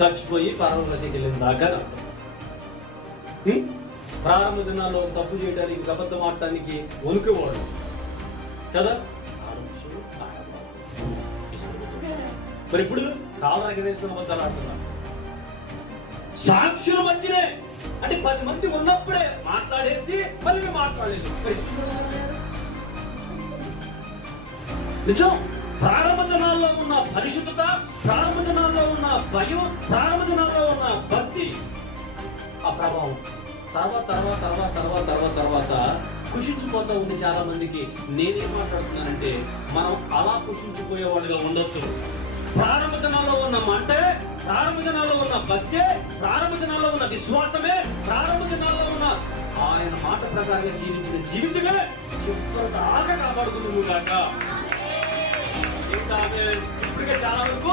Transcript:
చచ్చిపోయి పరలోకానికి వెళ్ళిన దాకా ప్రారంభ దినాల్లో తప్పు చేయడానికి అబద్ధం ఆడటానికి వణుకువాడు కదా. మరి ఇప్పుడు కావాలని వేసుకున్న అబద్ధాలు ఆడుతున్నారు. సాక్షుల మధ్యనే అంటే 10 మంది ఉన్నప్పుడే మాట్లాడేసి మళ్ళీ మాట్లాడేసి నిజం. ప్రారంభ దినాల్లో ఉన్న పరిశుద్ధత, ప్రారంభ దినాల్లో ఉన్న భయం, ప్రారంభ దినాల్లో ఉన్న భక్తి, ఆ ప్రభావం తర్వాత కుషించిపోతా ఉంది చాలా మందికి. నేనేం మాట్లాడుతున్నానంటే మనం అలా కుషించిపోయేవాళ్ళుగా ఉండొచ్చు. ప్రారంభ దినాల్లో ఉన్న మంటే, ప్రారంభ దినాల్లో ఉన్న భక్తే, ప్రారంభ దినాల్లో ఉన్న విశ్వాసమే, ప్రారంభ దినాల్లో ఉన్న ఆయన మాట ప్రకారంగా జీవించిన జీవితమే చివరి దాకా కాపాడుకుంటుంది కాక. ఇంకా ఇప్పటికే చాలా వరకు